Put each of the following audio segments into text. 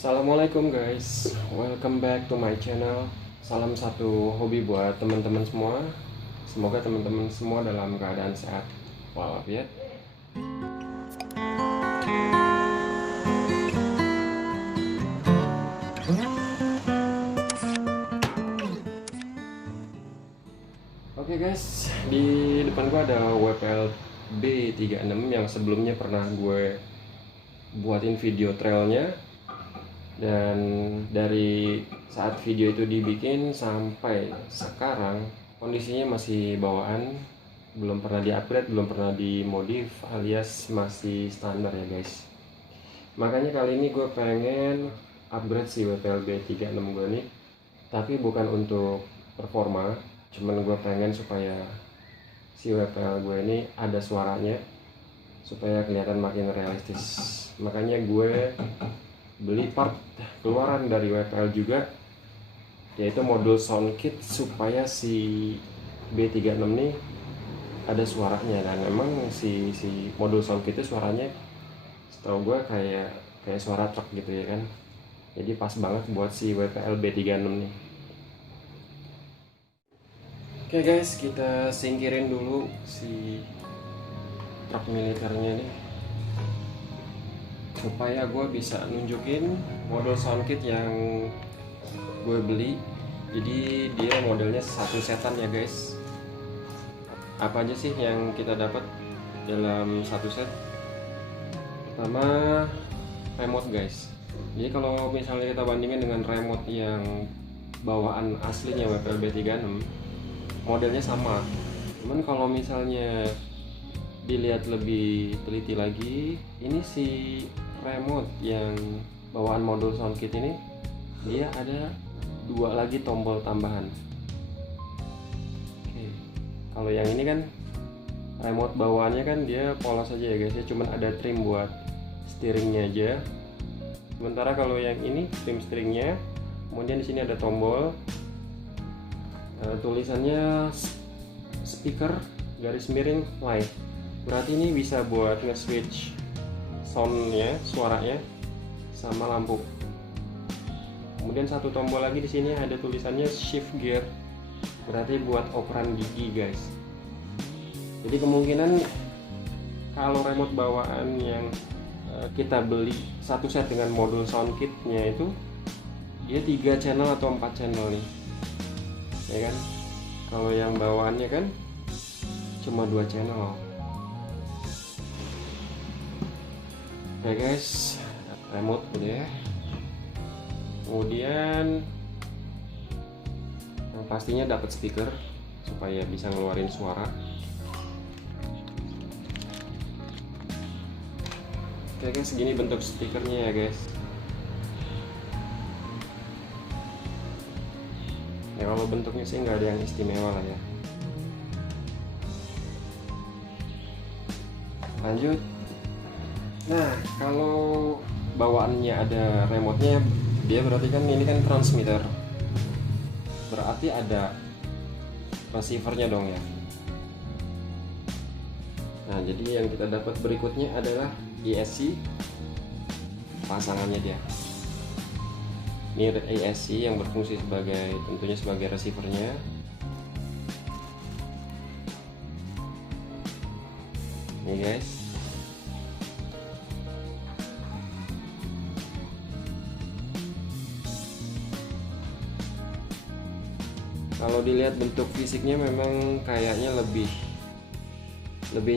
Assalamualaikum guys, welcome back to my channel. Salam satu hobi buat teman-teman semua. Semoga teman-teman semua dalam keadaan sehat walafiat. Oke guys, di depan gua ada WPL B36 yang sebelumnya pernah gue buatin video trailnya. Dan dari saat video itu dibikin sampai sekarang kondisinya masih bawaan, belum pernah di-upgrade, belum pernah dimodif, alias masih standar ya guys. Makanya kali ini gue pengen upgrade si WPL B36 gue nih, tapi bukan untuk performa, cuman gue pengen supaya si WPL gue ini ada suaranya, supaya kelihatan makin realistis. Makanya gue beli part keluaran dari WPL juga, yaitu modul sound kit supaya si B36 nih ada suaranya. Dan memang si modul sound kit itu suaranya setahu gue kayak suara truk gitu ya kan. Jadi pas banget buat si WPL B36 nih. Oke guys, kita singkirin dulu si truk militernya nih, supaya gue bisa nunjukin model sound kit yang gue beli. Jadi dia modelnya satu setan ya guys. Apa aja sih yang kita dapat dalam satu set? Pertama, remote guys. Jadi kalau misalnya kita bandingin dengan remote yang bawaan aslinya WPL B36, modelnya sama. Cuman kalau misalnya dilihat lebih teliti lagi, ini si remote yang bawaan modul sound kit ini dia ada dua lagi tombol tambahan. Oke, kalau yang ini kan remote bawaannya kan dia polos aja ya guys ya, cuman ada trim buat steeringnya aja. Sementara kalau yang ini trim steeringnya, kemudian di sini ada tombol, tulisannya speaker garis miring live. Berarti ini bisa buat nge-switch soundnya, suaranya, sama lampu. Kemudian satu tombol lagi di sini ada tulisannya shift gear. Berarti buat operan gigi guys. Jadi kemungkinan kalau remote bawaan yang kita beli satu set dengan modul sound kitnya itu dia 3 channel atau 4 channel nih, ya kan? Kalau yang bawaannya kan cuma 2 channel. Oke guys, remote udah ya. Kemudian yang pastinya dapat speaker supaya bisa ngeluarin suara. Oke guys, segini bentuk speakernya ya guys. Ya kalau bentuknya sih nggak ada yang istimewa lah ya. Lanjut. Nah, kalau bawaannya ada remote-nya, dia berarti kan ini kan transmitter. Berarti ada receiver-nya dong ya. Nah, jadi yang kita dapat berikutnya adalah ESC pasangannya dia. Ini ESC yang berfungsi sebagai tentunya sebagai receiver-nya. Nih guys. Kalau dilihat bentuk fisiknya memang kayaknya lebih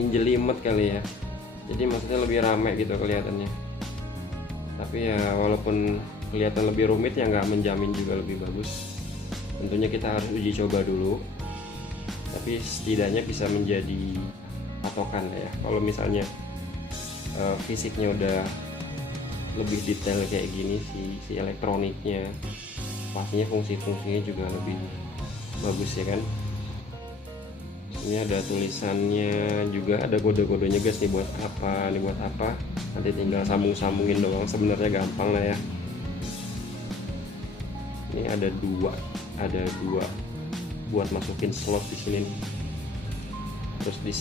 jelimet kali ya. Jadi maksudnya lebih ramai gitu kelihatannya. Tapi ya walaupun kelihatan lebih rumit ya nggak menjamin juga lebih bagus. Tentunya kita harus uji coba dulu. Tapi setidaknya bisa menjadi patokan ya. Kalau misalnya fisiknya udah lebih detail kayak gini si elektroniknya, pastinya fungsi-fungsinya juga lebih bagus ya kan. Ini ada tulisannya juga, ada kode-kodenya guys, nih buat apa, ini buat apa. Nanti tinggal sambung-sambungin doang, sebenarnya gampang lah ya. Ini ada dua buat masukin slot di sini. Terus di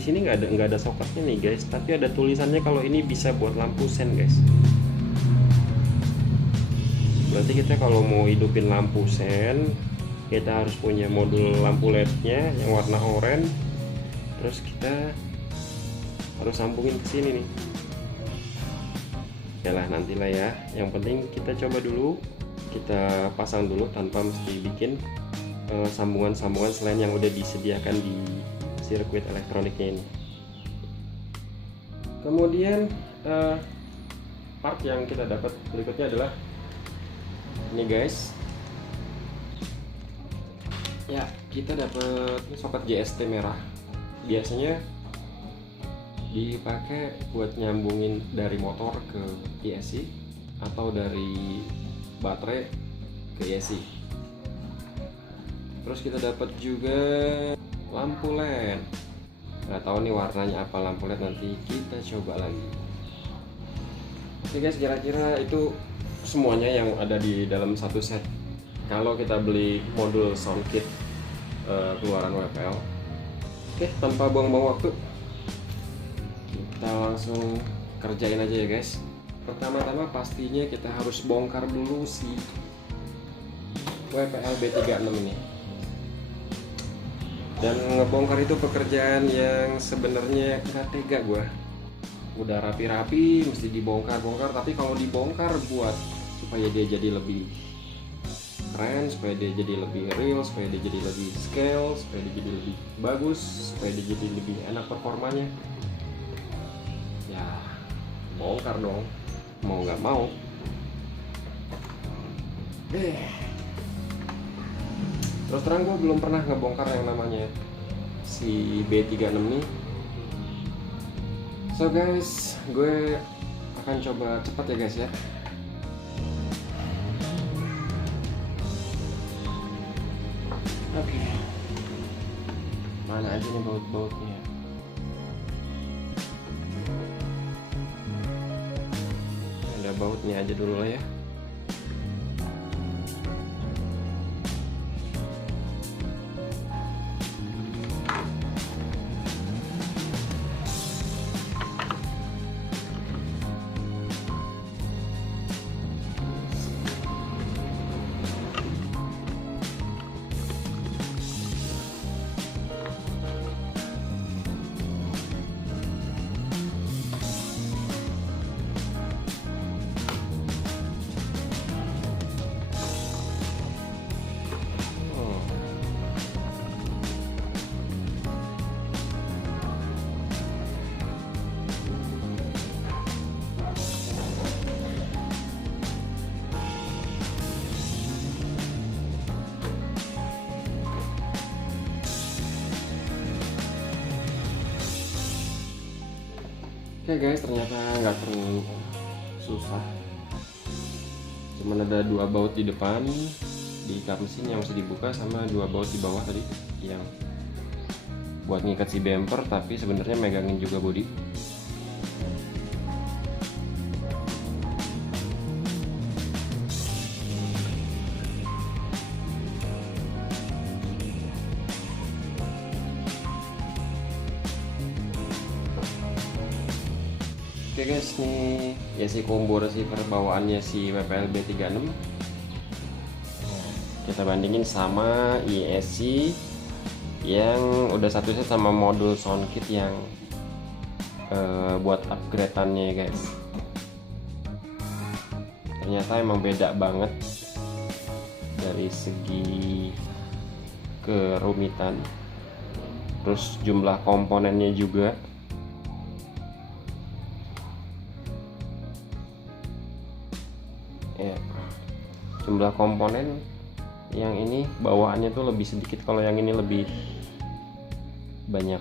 sini nggak ada soketnya nih guys, tapi ada tulisannya kalau ini bisa buat lampu sen guys. Berarti kita kalau mau hidupin lampu sen, kita harus punya modul lampu LED-nya yang warna oranye. Terus kita harus sambungin ke sini nih. Yalah, nantilah ya. Yang penting kita coba dulu, kita pasang dulu tanpa mesti bikin sambungan-sambungan selain yang udah disediakan di sirkuit elektroniknya ini. Kemudian part yang kita dapat berikutnya adalah ini guys. Ya, kita dapat soket JST merah. Biasanya dipakai buat nyambungin dari motor ke ESC atau dari baterai ke ESC. Terus kita dapat juga lampu LED. Nggak tahu nih warnanya apa lampu LED, nanti kita coba lagi. Oke guys, kira-kira itu semuanya yang ada di dalam satu set. Kalau kita beli modul sound kit keluaran WPL. Oke, tanpa buang-buang waktu, kita langsung kerjain aja ya guys. Pertama-tama pastinya kita harus bongkar dulu si WPL B36 ini. Dan ngebongkar itu pekerjaan yang sebenarnya nggak tega gue. Udah rapi-rapi mesti dibongkar-bongkar, tapi kalau dibongkar buat supaya dia jadi lebih keren, supaya dia jadi lebih real, supaya dia jadi lebih scale, supaya dia jadi lebih bagus, supaya dia jadi lebih enak performanya, ya bongkar dong, mau nggak mau. Terus terang gue belum pernah ngebongkar yang namanya si B36 nih. So guys, gue akan coba cepat ya guys ya. Oke. Mana aja nih baut-bautnya? Ada bautnya aja dulu lah ya. Oke guys, ternyata nggak terlalu susah. Cuman ada 2 baut di depan di kap mesin yang mesti dibuka, sama 2 baut di bawah tadi yang buat ngikat si bumper, tapi sebenarnya megangin juga bodi. Oke guys, nih ya si combo receiver bawaannya si WPL B36. Kita bandingin sama ESC yang udah satu set sama modul sound kit yang buat upgrade-annya guys. Ternyata emang beda banget dari segi kerumitan, terus jumlah komponennya juga. Ya, jumlah komponen yang ini bawaannya tuh lebih sedikit, kalau yang ini lebih banyak.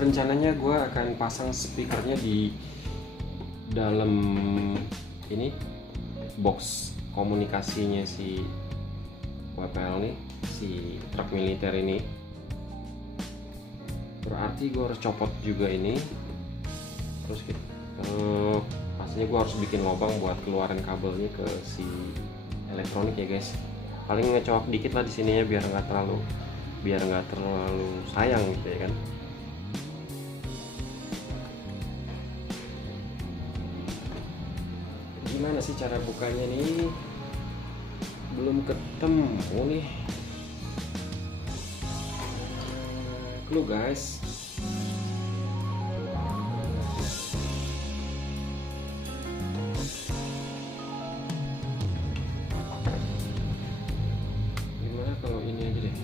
Rencananya gue akan pasang speakernya di dalam ini box komunikasinya si WPL nih, si truk militer ini. Berarti gue harus copot juga ini. Terus pastinya gue harus bikin lubang buat keluarin kabelnya ke si elektronik ya guys. Paling ngecolok dikit lah di sininya biar nggak terlalu sayang gitu ya kan. Gimana sih cara bukanya nih? Belum ketemu nih. Clue guys. Gimana kalau ini aja deh?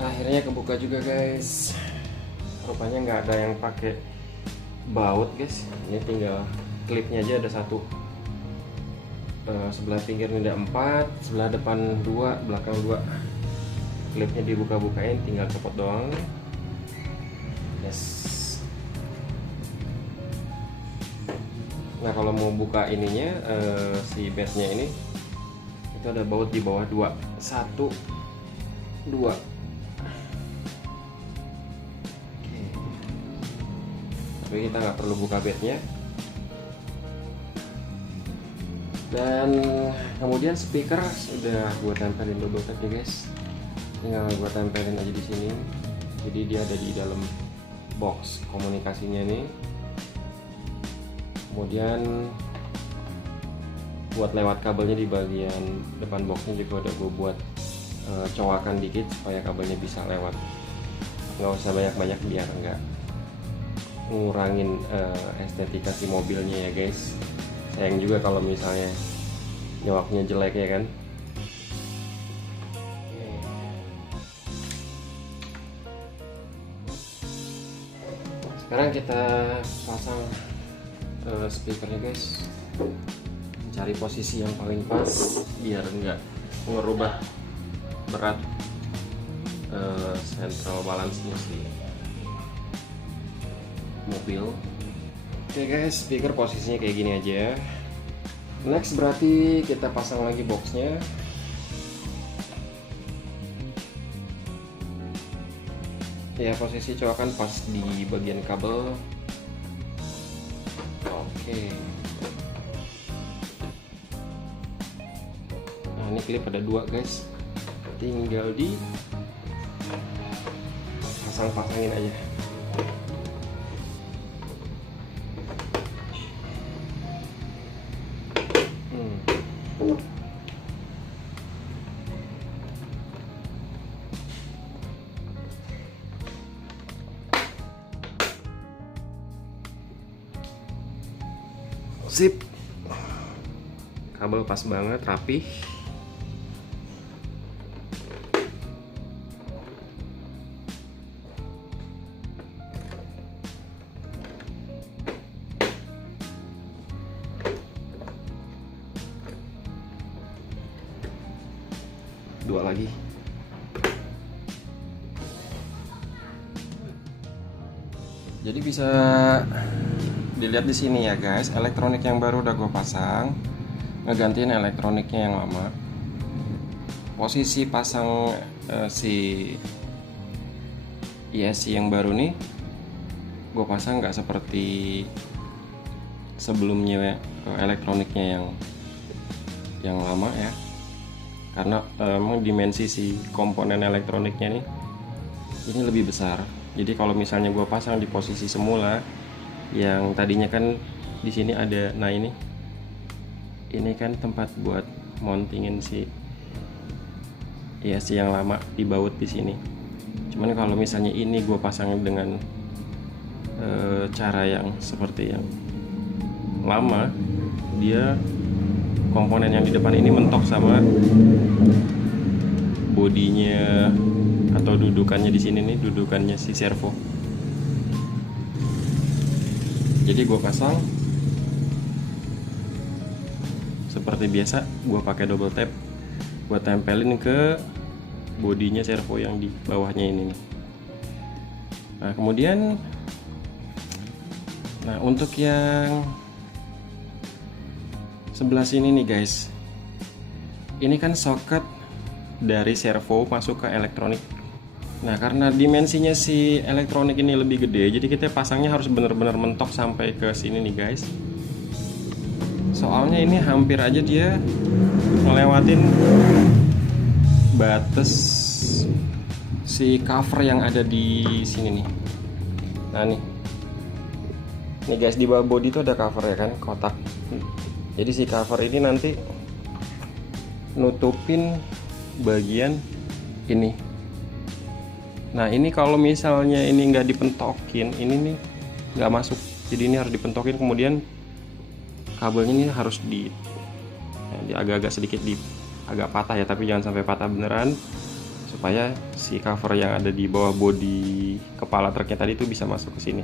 Akhirnya kebuka juga guys. Rupanya nggak ada yang pakai baut guys. Ini tinggal klipnya aja ada satu. Sebelah pinggir ini ada 4, sebelah depan 2, belakang 2. Klipnya dibuka-bukain, tinggal copot doang. Yes. Nah kalau mau buka ininya, si bednya ini, itu ada baut di bawah 2, 1, 2. Tapi kita nggak perlu buka bednya. Dan kemudian speaker sudah gue tempelin double tap ya guys. Tinggal gue tempelin aja di sini. Jadi dia ada di dalam box komunikasinya nih. Kemudian buat lewat kabelnya di bagian depan boxnya juga udah gue buat cowakan dikit supaya kabelnya bisa lewat. Nggak usah banyak-banyak biar nggak ngurangin estetika si mobilnya ya guys. Sayang juga kalau misalnya nyewaknya jelek ya kan. Sekarang kita pasang speakernya guys. Cari posisi yang paling pas biar nggak ngerubah berat central balance-nya si mobil. Oke guys, speaker posisinya kayak gini aja. Next berarti kita pasang lagi boxnya. Ya posisi cowakan pas di bagian kabel. Oke. Nah ini klip ada 2 guys. Tinggal di pasang-pasangin aja. Sip, kabel pas banget, rapih. Dua lagi. Jadi bisa dilihat di sini ya guys, elektronik yang baru udah gue pasang, ngegantiin elektroniknya yang lama. Posisi pasang si ESC yang baru nih, gue pasang nggak seperti sebelumnya elektroniknya yang lama ya, karena emang dimensi si komponen elektroniknya nih ini lebih besar. Jadi kalau misalnya gue pasang di posisi semula yang tadinya kan di sini ada, nah ini kan tempat buat mountingin si ESC yang lama di baut di sini. Cuman kalau misalnya ini gue pasang dengan cara yang seperti yang lama, dia komponen yang di depan ini mentok sama bodinya atau dudukannya di sini nih, dudukannya si servo. Jadi gue pasang seperti biasa, gue pakai double tap, gue tempelin ke bodinya servo yang di bawahnya ini nih. Nah kemudian, nah untuk yang sebelah sini nih guys, ini kan soket dari servo masuk ke elektronik. Nah karena dimensinya si elektronik ini lebih gede, jadi kita pasangnya harus benar-benar mentok sampai ke sini nih guys. Soalnya ini hampir aja dia ngelewatin batas si cover yang ada di sini nih. Nah nih guys, di bawah body itu ada cover ya kan, kotak. Jadi si cover ini nanti nutupin bagian ini. Nah ini kalau misalnya ini nggak dipentokin, ini nih nggak masuk. Jadi ini harus dipentokin, kemudian kabelnya ini harus agak-agak sedikit agak patah ya, tapi jangan sampai patah beneran, supaya si cover yang ada di bawah bodi kepala truknya tadi itu bisa masuk ke sini.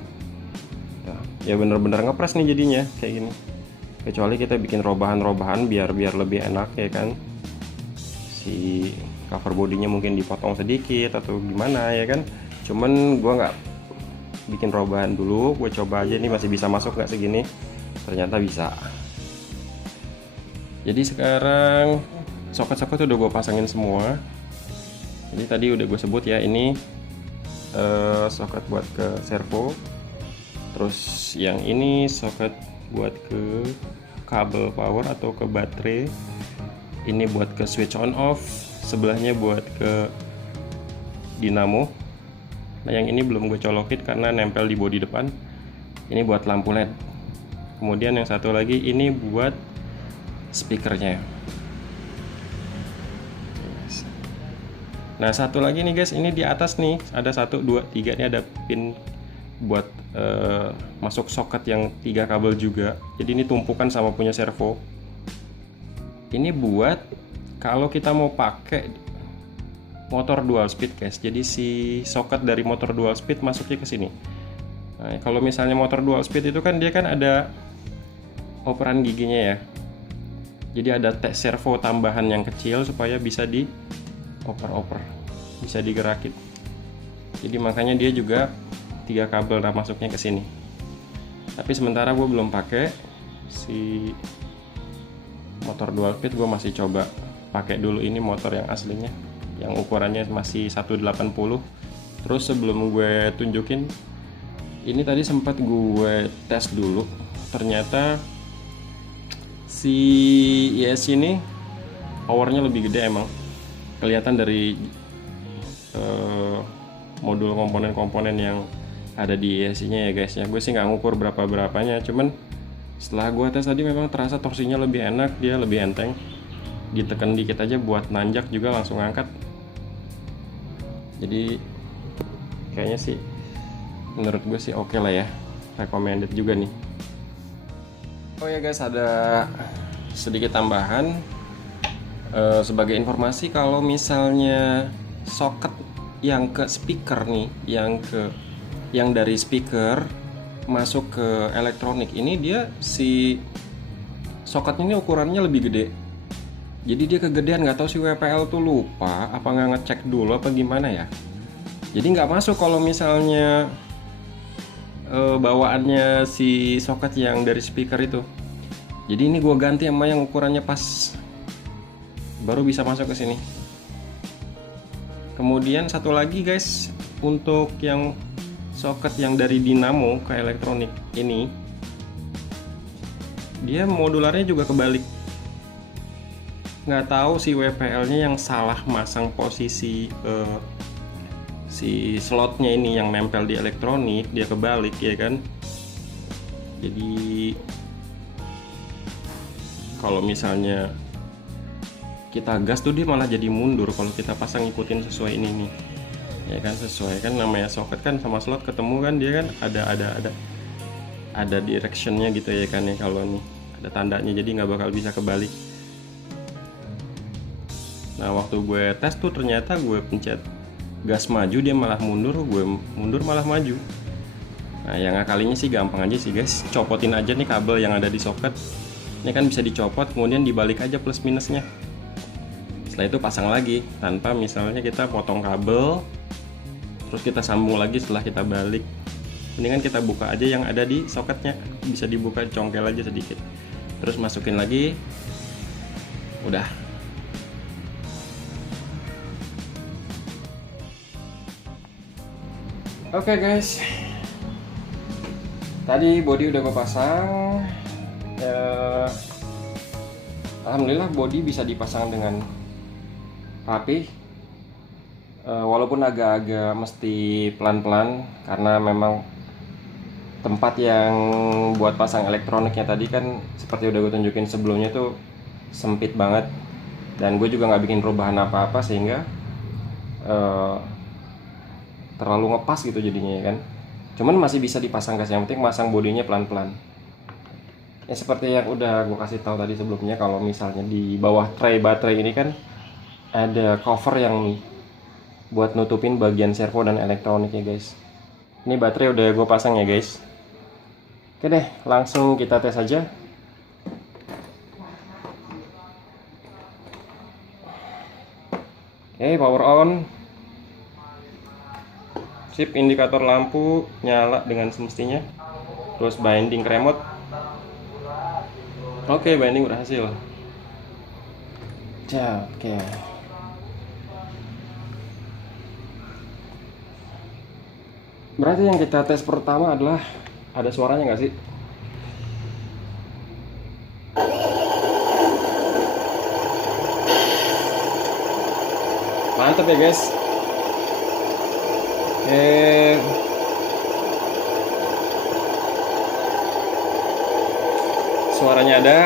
Nah, ya bener-bener ngepres nih jadinya kayak gini. Kecuali kita bikin robahan-robahan biar lebih enak ya kan. Si cover bodinya mungkin dipotong sedikit atau gimana ya kan. Cuman gua nggak bikin robahan dulu, gue coba aja nih masih bisa masuk nggak segini. Ternyata bisa. Jadi sekarang soket-soket udah gue pasangin semua. Jadi tadi udah gue sebut ya, ini soket buat ke servo. Terus yang ini soket buat ke kabel power atau ke baterai. Ini buat ke switch on off. Sebelahnya buat ke dinamo. Nah yang ini belum gue colokin karena nempel di bodi depan. Ini buat lampu LED. Kemudian yang satu lagi ini buat speakernya. Nah satu lagi nih guys, ini di atas nih ada 1, 2, 3, ini ada pin buat masuk soket yang 3 kabel juga. Jadi ini tumpukan sama punya servo. Ini buat kalau kita mau pakai motor dual speed guys. Jadi si soket dari motor dual speed masuknya ke sini. Nah, kalau misalnya motor dual speed itu kan dia kan ada operan giginya ya. Jadi ada servo tambahan yang kecil supaya bisa dioper-oper, bisa digerakin. Jadi makanya dia juga 3 kabel masuknya ke sini. Tapi sementara gue belum pakai si motor dual speed, gue masih coba pakai dulu ini motor yang aslinya, yang ukurannya masih 180. Terus sebelum gue tunjukin, ini tadi sempat gue tes dulu, ternyata si ESC ini powernya lebih gede emang, kelihatan dari modul komponen-komponen yang ada di ESC nya ya guys ya. Gue sih nggak ngukur berapanya, cuman setelah gue tes tadi memang terasa torsinya lebih enak, dia lebih enteng, ditekan dikit aja buat nanjak juga langsung angkat. Jadi kayaknya sih menurut gue sih oke lah ya, recommended juga nih. Oh ya guys, ada sedikit tambahan sebagai informasi, kalau misalnya soket yang ke speaker nih, yang dari speaker masuk ke elektronik ini, dia si soketnya ini ukurannya lebih gede. Jadi dia kegedean, nggak tahu si WPL tuh lupa apa nggak ngecek dulu apa gimana ya. Jadi nggak masuk kalau misalnya bawaannya si soket yang dari speaker itu. Jadi ini gue ganti sama yang ukurannya pas, baru bisa masuk ke sini. Kemudian satu lagi guys, untuk yang soket yang dari dinamo ke elektronik ini, dia modularnya juga kebalik. Nggak tahu si WPL-nya yang salah masang posisi si slotnya ini yang nempel di elektronik, dia kebalik ya kan. Jadi kalau misalnya kita gas tuh dia malah jadi mundur kalau kita pasang ikutin sesuai ini nih ya kan. Sesuai kan, namanya soket kan sama slot ketemu kan, dia kan ada directionnya gitu ya kan ya. Kalau nih ada tandanya, jadi nggak bakal bisa kebalik. Nah waktu gue tes tuh ternyata gue pencet gas maju dia malah mundur, gue mundur malah maju. Nah yang ngakalinya sih gampang aja sih guys, copotin aja nih kabel yang ada di soket. Ini kan bisa dicopot, kemudian dibalik aja plus minusnya. Setelah itu pasang lagi tanpa misalnya kita potong kabel terus kita sambung lagi setelah kita balik. Mendingan kita buka aja yang ada di soketnya, bisa dibuka congkel aja sedikit, terus masukin lagi, udah. Oke guys, tadi body udah gue pasang. Alhamdulillah body bisa dipasang dengan rapi, walaupun agak-agak mesti pelan-pelan karena memang tempat yang buat pasang elektroniknya tadi kan seperti udah gue tunjukin sebelumnya tuh sempit banget, dan gue juga nggak bikin perubahan apa-apa sehingga terlalu ngepas gitu jadinya ya kan. Cuman masih bisa dipasang guys, yang penting masang bodinya pelan-pelan. Ya seperti yang udah gue kasih tahu tadi sebelumnya, kalau misalnya di bawah tray baterai ini kan ada cover yang buat nutupin bagian servo dan elektronik ya guys. Ini baterai udah gue pasang ya guys. Oke deh, langsung kita tes aja. Oke, power on. Sip, indikator lampu nyala dengan semestinya. Terus binding ke remote. Oke, binding berhasil. Oke. Berarti yang kita tes pertama adalah ada suaranya nggak sih? Mantap ya guys. Suaranya ada,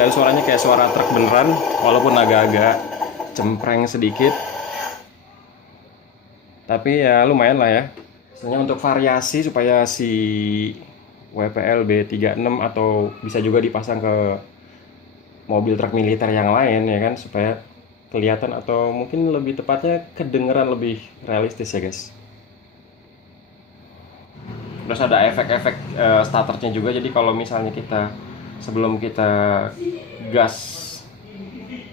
dan suaranya kayak suara truk beneran, walaupun agak-agak cempreng sedikit, tapi ya lumayan lah ya. Sebenarnya untuk variasi supaya si WPL B36 atau bisa juga dipasang ke mobil truk militer yang lain ya kan, supaya kelihatan atau mungkin lebih tepatnya kedengeran lebih realistis ya guys. Terus ada efek-efek starternya juga, jadi kalau misalnya kita sebelum kita gas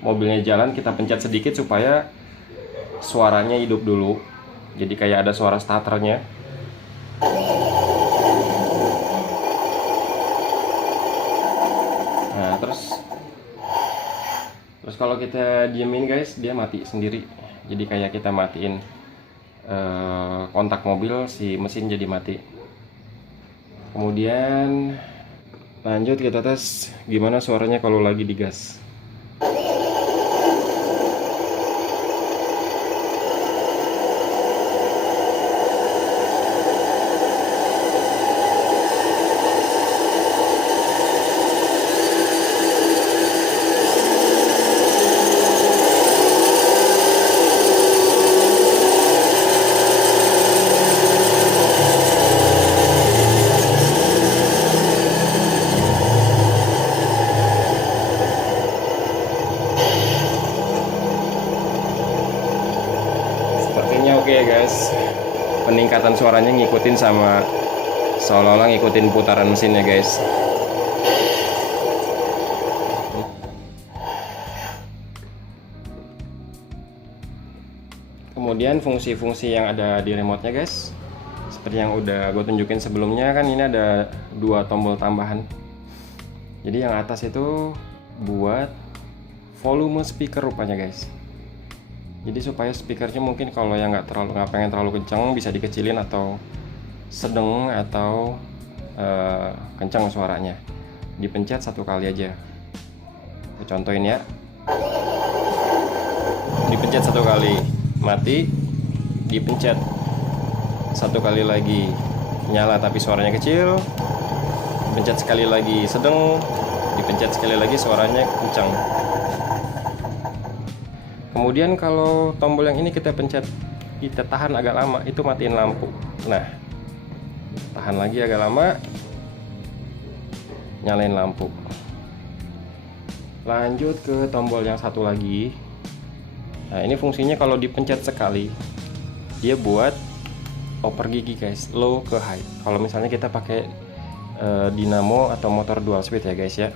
mobilnya jalan, kita pencet sedikit supaya suaranya hidup dulu, jadi kayak ada suara starternya. Nah terus kalau kita diemin guys, dia mati sendiri, jadi kayak kita matiin kontak mobil, si mesin jadi mati. Kemudian lanjut kita tes gimana suaranya kalau lagi digas. Oke ya guys, peningkatan suaranya ngikutin sama seolah-olah ngikutin putaran mesin ya guys. Kemudian fungsi-fungsi yang ada di remote-nya guys, seperti yang udah gue tunjukin sebelumnya kan, ini ada dua tombol tambahan. Jadi yang atas itu buat volume speaker rupanya guys. Jadi supaya speakernya mungkin kalau yang nggak pengen terlalu kencang, bisa dikecilin atau sedang atau kencang suaranya. Dipencet satu kali aja. Aku contohin ya. Dipencet satu kali mati, dipencet satu kali lagi nyala tapi suaranya kecil, dipencet sekali lagi sedang, dipencet sekali lagi suaranya kencang. Kemudian kalau tombol yang ini kita pencet, kita tahan agak lama, itu matiin lampu. Nah, tahan lagi agak lama, nyalain lampu. Lanjut ke tombol yang satu lagi. Nah, ini fungsinya kalau dipencet sekali, dia buat oper gigi guys, low ke high. Kalau misalnya kita pakai dinamo atau motor dual speed ya guys ya,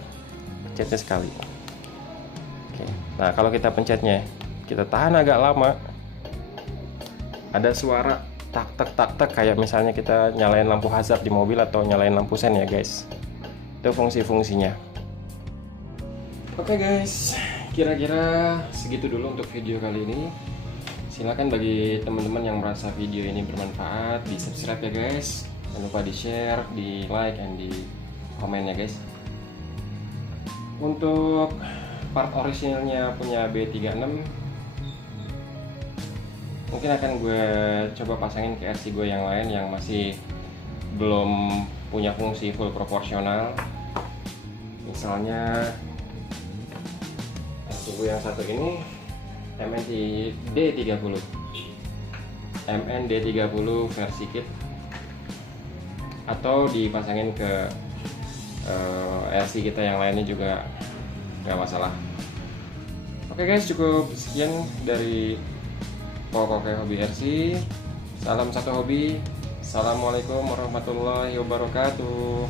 pencetnya sekali. Oke. Nah, kalau kita pencetnya, kita tahan agak lama, ada suara tak tak tak tak, kayak misalnya kita nyalain lampu hazard di mobil atau nyalain lampu sen ya guys. Itu fungsi-fungsinya. Oke guys, kira-kira segitu dulu untuk video kali ini. Silakan bagi teman-teman yang merasa video ini bermanfaat, di subscribe ya guys, jangan lupa di share, di like, dan di komen ya guys. Untuk part originalnya punya B36 mungkin akan gue coba pasangin ke RC gue yang lain yang masih belum punya fungsi full proporsional. Misalnya RC gue yang satu ini MND30 versi kit, atau dipasangin ke RC kita yang lainnya juga nggak masalah. Oke guys, cukup sekian dari Pokoknya Hobi RC. Salam satu hobi. Assalamualaikum warahmatullahi wabarakatuh.